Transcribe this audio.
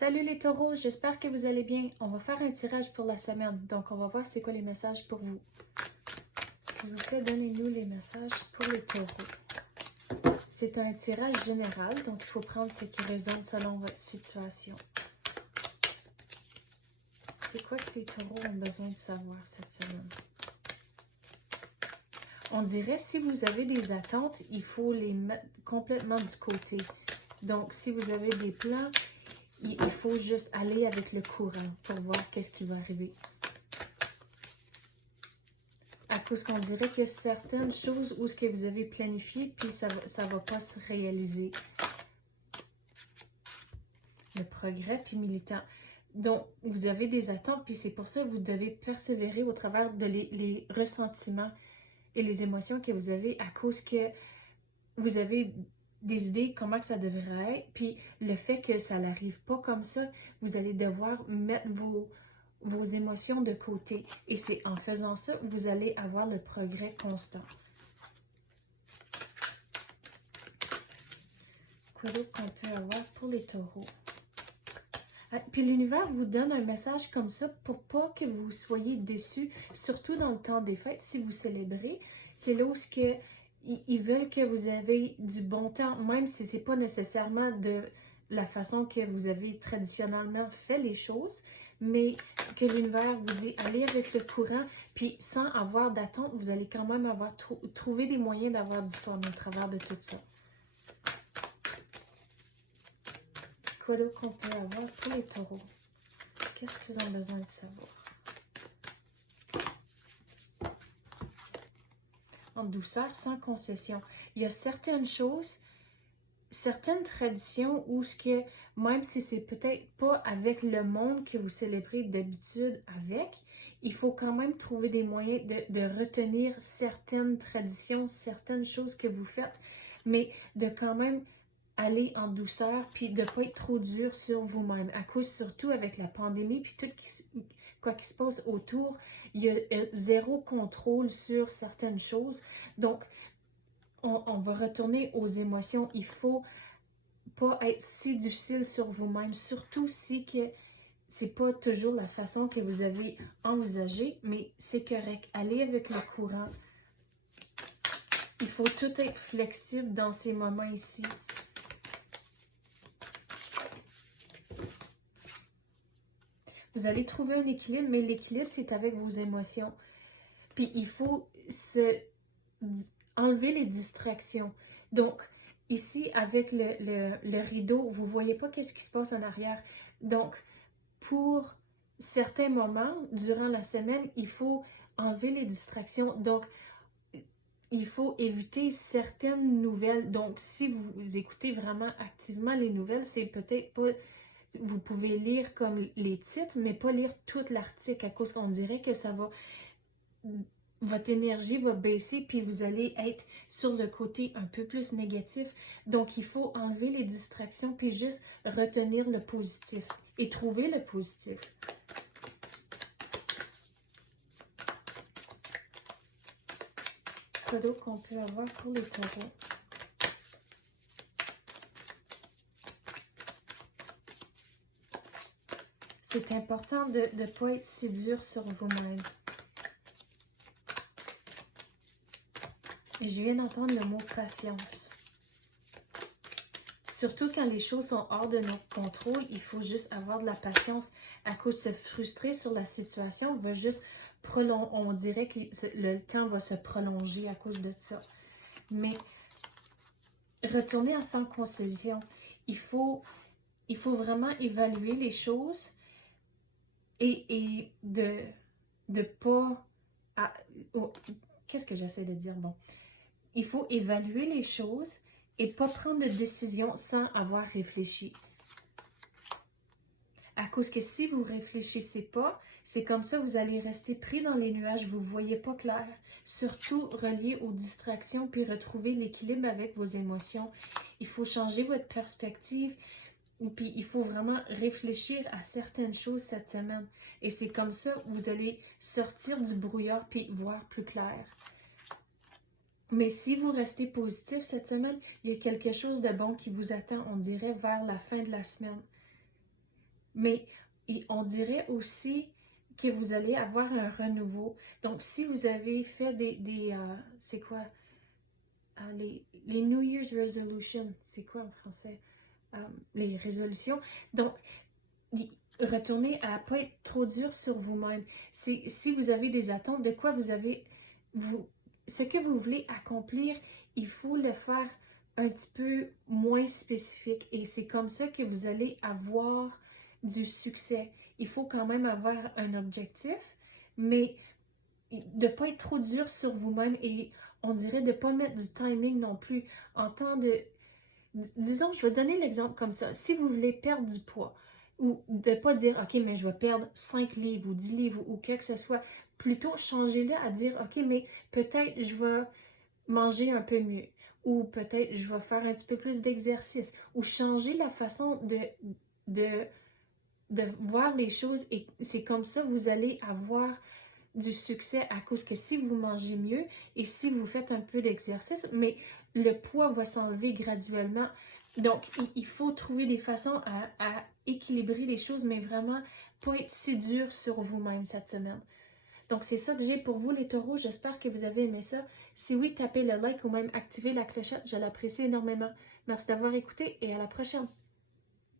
Salut les taureaux, j'espère que vous allez bien. On va faire un tirage pour la semaine, donc on va voir c'est quoi les messages pour vous. S'il vous plaît, donnez-nous les messages pour les taureaux. C'est un tirage général, donc il faut prendre ce qui résonne selon votre situation. C'est quoi que les taureaux ont besoin de savoir cette semaine? On dirait si vous avez des attentes, il faut les mettre complètement du côté. Donc, si vous avez des plans, il faut juste aller avec le courant pour voir qu'est-ce qui va arriver. À cause qu'on dirait qu'il y a certaines choses où ce que vous avez planifié, puis ça va pas se réaliser. Le progrès, puis militant. Donc, vous avez des attentes, puis c'est pour ça que vous devez persévérer au travers de les ressentiments et les émotions que vous avez à cause que vous avez des idées comment que ça devrait être, puis le fait que ça n'arrive pas comme ça, vous allez devoir mettre vos émotions de côté. Et c'est en faisant ça, vous allez avoir le progrès constant. Quoi d'autre qu'on peut avoir pour les taureaux? Puis l'univers vous donne un message comme ça pour pas que vous soyez déçus, surtout dans le temps des fêtes, si vous célébrez. C'est là où ils veulent que vous avez du bon temps, même si c'est pas nécessairement de la façon que vous avez traditionnellement fait les choses, mais que l'univers vous dit allez avec le courant, puis sans avoir d'attente, vous allez quand même avoir trouver des moyens d'avoir du fun au travers de tout ça. Quoi d'autre qu'on peut avoir pour les taureaux? Qu'est-ce qu'ils ont besoin de savoir? En douceur, sans concession. Il y a certaines choses, certaines traditions où ce que, même si c'est peut-être pas avec le monde que vous célébrez d'habitude avec, il faut quand même trouver des moyens de retenir certaines traditions, certaines choses que vous faites, mais de quand même aller en douceur, puis de ne pas être trop dur sur vous-même. À cause surtout avec la pandémie, puis tout quoi qui se passe autour, il y a zéro contrôle sur certaines choses. Donc, on va retourner aux émotions. Il faut pas être si difficile sur vous-même, surtout si que c'est pas toujours la façon que vous avez envisagé, mais c'est correct. Allez avec le courant. Il faut tout être flexible dans ces moments ici. Vous allez trouver un équilibre, mais l'équilibre, c'est avec vos émotions. Puis il faut enlever les distractions. Donc, ici, avec le rideau, vous ne voyez pas qu'est-ce qui se passe en arrière. Donc, pour certains moments, durant la semaine, il faut enlever les distractions. Donc, il faut éviter certaines nouvelles. Donc, si vous écoutez vraiment activement les nouvelles, c'est peut-être pas... Vous pouvez lire comme les titres, mais pas lire tout l'article à cause qu'on dirait que ça va... Votre énergie va baisser puis vous allez être sur le côté un peu plus négatif. Donc, il faut enlever les distractions puis juste retenir le positif et trouver le positif. Quoi d'autre qu'on peut avoir pour les taureaux? C'est important de ne pas être si dur sur vous-même. Et je viens d'entendre le mot patience. Surtout quand les choses sont hors de notre contrôle, il faut juste avoir de la patience. À cause de se frustrer sur la situation, va juste on dirait que le temps va se prolonger à cause de ça. Mais retourner à sans concession. Il faut vraiment évaluer les choses et de pas... qu'est-ce que j'essaie de dire? Bon. Il faut évaluer les choses et pas prendre de décision sans avoir réfléchi. À cause que si vous ne réfléchissez pas, c'est comme ça vous allez rester pris dans les nuages, vous ne voyez pas clair. Surtout relié aux distractions puis retrouver l'équilibre avec vos émotions. Il faut changer votre perspective puis il faut vraiment réfléchir à certaines choses cette semaine. Et c'est comme ça que vous allez sortir du brouillard puis voir plus clair. Mais si vous restez positif cette semaine, il y a quelque chose de bon qui vous attend, on dirait, vers la fin de la semaine. Mais on dirait aussi que vous allez avoir un renouveau. Donc, si vous avez fait c'est quoi? Les New Year's Resolutions, c'est quoi en français? Les résolutions. Donc, retournez à ne pas être trop dur sur vous-même. Si vous avez des attentes, de quoi ce que vous voulez accomplir, il faut le faire un petit peu moins spécifique. Et c'est comme ça que vous allez avoir du succès. Il faut quand même avoir un objectif, mais de ne pas être trop dur sur vous-même et on dirait de ne pas mettre du timing non plus. En temps de... Disons, je vais donner l'exemple comme ça. Si vous voulez perdre du poids, ou de ne pas dire, OK, mais je vais perdre 5 livres ou 10 livres ou quoi que ce soit, plutôt changez-le à dire, OK, mais peut-être je vais manger un peu mieux, ou peut-être je vais faire un petit peu plus d'exercice, ou changer la façon de, de voir les choses et c'est comme ça que vous allez avoir du succès à cause que si vous mangez mieux et si vous faites un peu d'exercice, mais le poids va s'enlever graduellement. Donc, il faut trouver des façons à équilibrer les choses, mais vraiment pas être si dur sur vous-même cette semaine. Donc, c'est ça que j'ai pour vous, les taureaux. J'espère que vous avez aimé ça. Si oui, tapez le like ou même activez la clochette. Je l'apprécie énormément. Merci d'avoir écouté et à la prochaine.